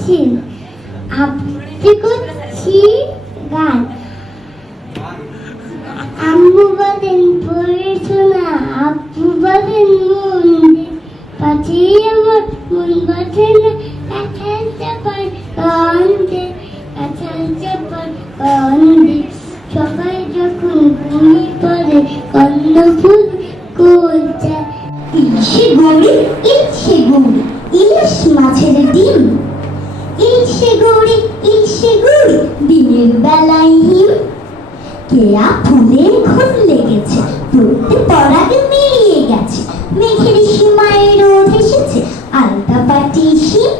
করছেন? আবৃত্তি করছি গান। আম্মু বলেন পড়েছো না, আব্বু বলেন মন দে, পাঠিয়ে আমার মন বাঁধে না, কাঁঠাল চাপার কান্দে, কাঁঠাল চাপার কান্দে। সবাই যখন ঘুমিয়ে পড়ে কর্ণফুল কোল যায়। ইলশে গৌরী, ইলশে গৌরী, ইলিশ মাছের ডিম। ইলশে গৌরী, ইলশে গৌরী, দিনের বেলায় হিম। কেয়া ফুলে ঘুম লেগেছে, পড়তে পরাগ মিলিয়ে গেছে, মেঘের সীমায় রোদ এসেছে, আলতা পাটি শিম।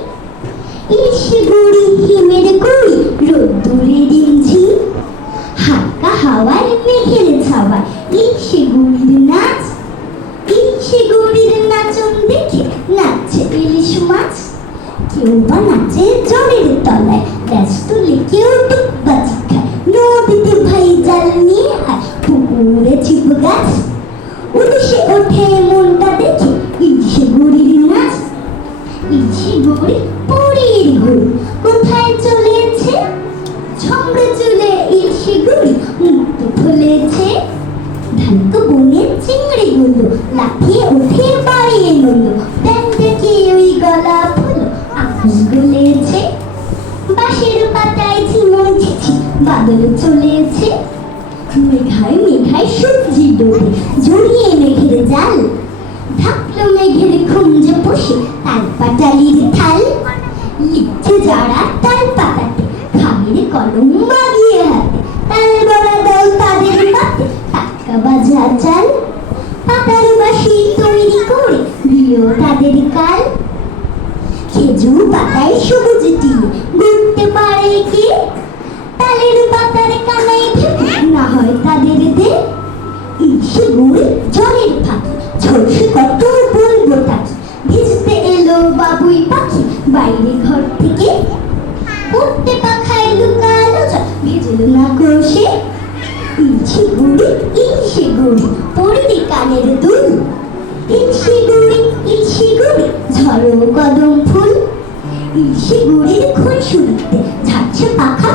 ইলশে গৌরী, হিমের গৌরী, রোদ্দুরে রিমঝিম। হালকা হাওয়ায় মেঘের ছাওয়ায় ইলশে গৌরীর নাচ। ইলশে গৌরীর নাচন দেখে নাচছে ইলিশ মাছ। কেউ বা নাচে জলের তলায়, ব্যাস তুলে কেউ ডিগবাজি খায়, নদীতে ভাই জাল নিয়ে আয়, পুকুরে ছিপ গাছ। উঠে ওঠে মনটা দেখে ইলশে গৌরীর নাচ। ইলশে গৌরী পরীর ঘুর, কোথায় চলেছে? ঝমড়ে চলে ইলশে গৌরী মুক্ত ফুলেছে। ধানক বনে চিংড়ি গুলো লাফিয়ে উঠে বাড়ি এলো, দেখে ওই গলা ফুল আকাশ গলেছে। বাঁশের পাতায় ঝিমুর ঝিঝি বাদল চলেছে, মেঘায় মেঘায় সূর্যি ডোবে জড়িয়ে মেঘের জাল। ঢাকলো মেঘের খুঞ্জে বসে তাল পাটালির থাল। লিখছে যারা তাল পাতাতে, খামের কলম বাগিয়ে হাতে, তাল বড়া দাও তাদের পাতে, টাটকা বাজা চাল। পাতার বাঁশি তৈরি করে দিও তাদের কাল। খেজুর পাতায় সবুজ টিয়ে ঘুরতে পারে কে? তালের পাতার কানায় ভেবে না হয় তাদের দে। ইলশে গৌরী জলের ফাঁকি, ঝলসে কত বলবো তাকে, ভিজতে এলো বাবুই পাখি বাইরে ঘর থেকে। উঠতে পাখায় লুকালো জল, ভিজল না কোষে। ইলশে গৌরী, ইলশে গৌরী, পড়িনি কানের দুল। ইলশে গৌরী, ইলশে গৌরী, ঝরো কদম ফুল। ইলশে গৌরীর খুনসুটিতে ঝাড়ছে পাখা